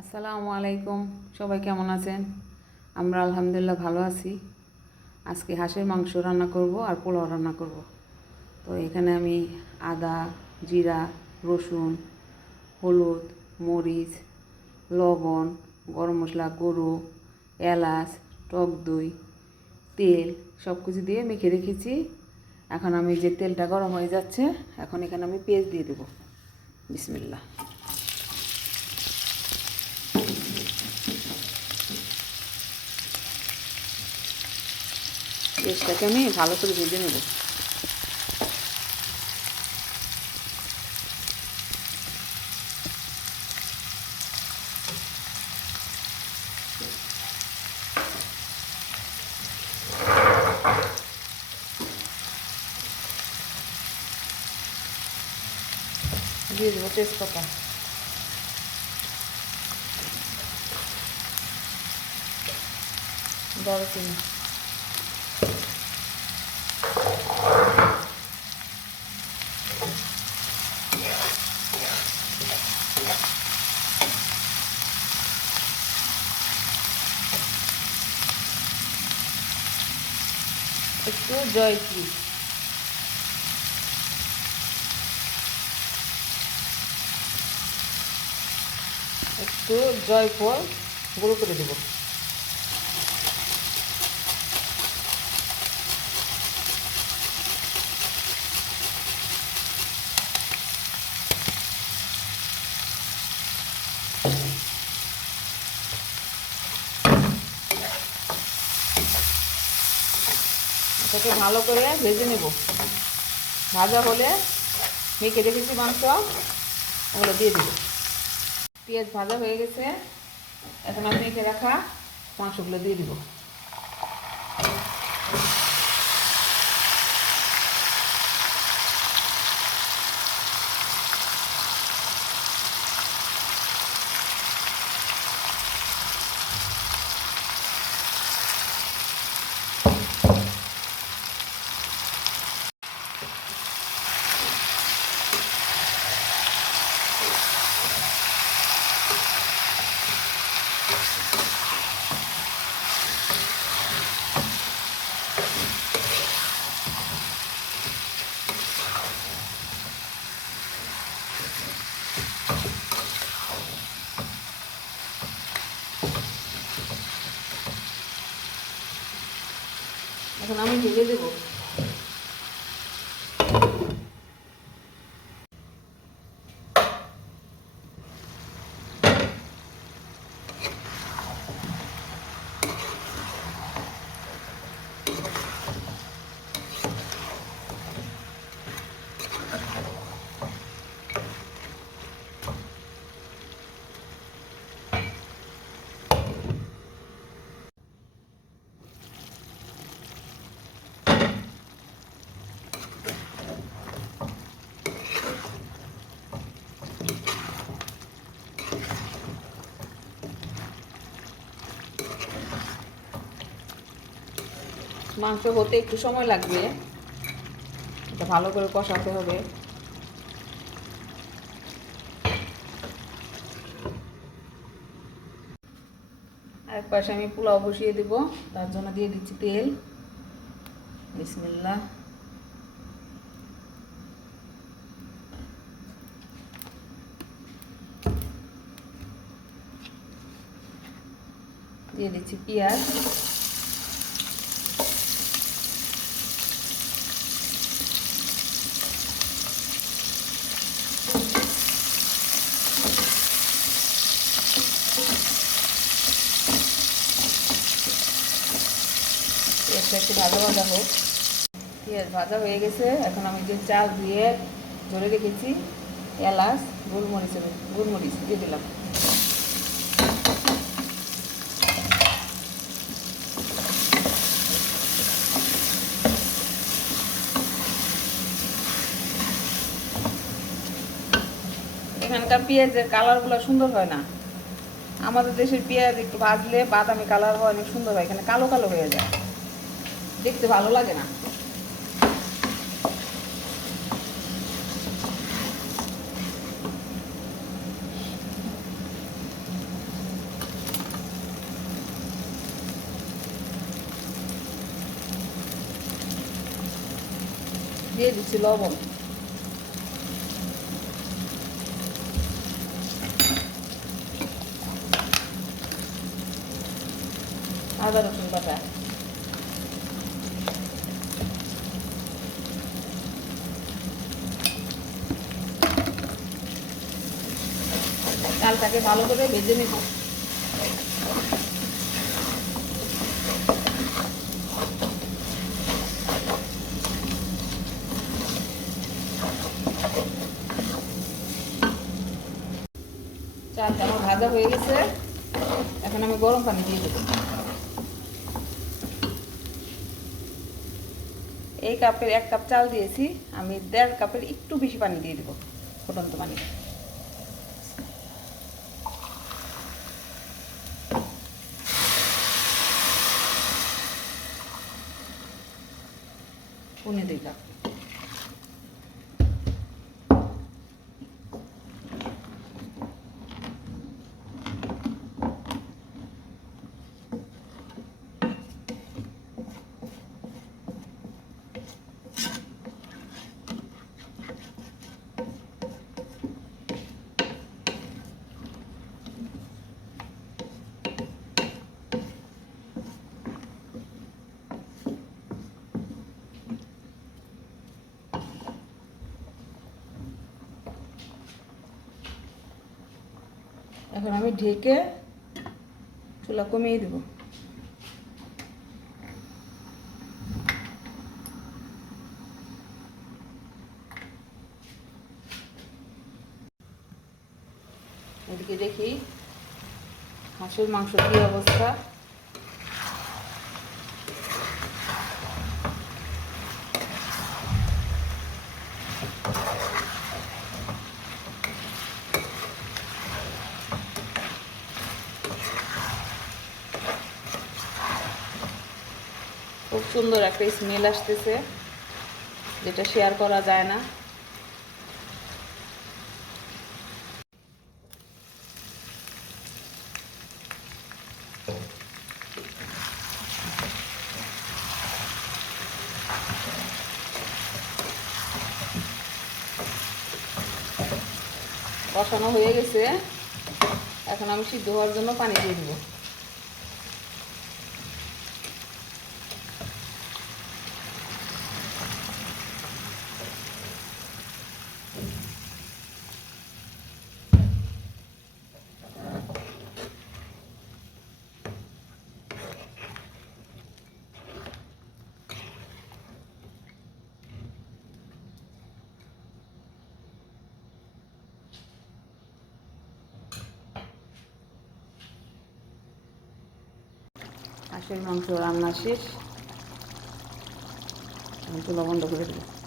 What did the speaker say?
আসসালামু আলাইকুম। সবাই কেমন আছেন? আমরা আলহামদুলিল্লাহ ভালো আছি। আজকে হাঁসের মাংস রান্না করব আর পোলাও রান্না করব। তো এখানে আমি আদা, জিরা, রসুন, হলুদ, মরিচ, লবণ, গরম মশলা গরু এলাচ, টক দই, তেল সব কিছু দিয়ে মেখে রেখেছি। এখন আমি যে তেলটা গরম হয়ে যাচ্ছে, এখন এখানে আমি পেঁয়াজ দিয়ে দেবো। বিসমিল্লা পেস্টটাকে আমি ভালো করে ভেজে নেব। দিয়ে দেবো তেজপাতা। একটু জয়ত্রী একটু জয়ফল গুঁড়ো করে দেবো। এটাকে ভালো করে ভেজে নেব। ভাজা হলে মেখে রেখেছি মাংস, ওগুলো দিয়ে দেবো। পেঁয়াজ ভাজা হয়ে গেছে, এখন আমি মেখে রাখা মাংসগুলো দিয়ে দিব। এখন আমি ঢেলে দেবো। মাংস হতে একটু সময় লাগবে। এটা ভালো করে কষাতে হবে। আরেক পাশে আমি পোলাও বসিয়ে দেব, তার জন্য দিয়ে দিচ্ছি তেল। বিসমিল্লা দিয়ে দিচ্ছি পেঁয়াজ। একটু ভাজা ভাজা হোক। পেঁয়াজ ভাজা হয়ে গেছে। এখন আমি যে চাল ধুয়ে ধরে রেখেছি, এলাচ, গোলমরিচ গোলমরিচ দিয়ে দিলাম। এখানকার পেঁয়াজের কালারগুলো সুন্দর হয় না। আমাদের দেশের পেঁয়াজ একটু ভাজলে বাদামি কালার হয়, অনেক সুন্দর হয়। এখানে কালো কালো হয়ে যায়। দেখতে ভালো লাগে না। দিয়ে দিচ্ছি লবণ। আদা রসুন পাতা চালটাকে ভালো করে ভেজে নিব। ভাজা হয়ে গেছে। এখন আমি গরম পানি দিয়ে দেবো। এই কাপের এক কাপ চাল দিয়েছি, আমি দেড় কাপের একটু বেশি পানি দিয়ে দেবো ফুটন্ত পানি পুনে দুই এখন আমি ঢেকে চুলা কমিয়ে দেব। এদিকে দেখি হাঁসের মাংস কী অবস্থা? সুন্দর একটা স্মেল আসতেছে, যেটা শেয়ার করা যায় না। কষানো হয়ে গেছে। এখন আমি সিদ্ধ হওয়ার জন্য পানি দিয়ে দিব। মাংস রান্না শেষ। আমি বন্ধ করে দিলাম।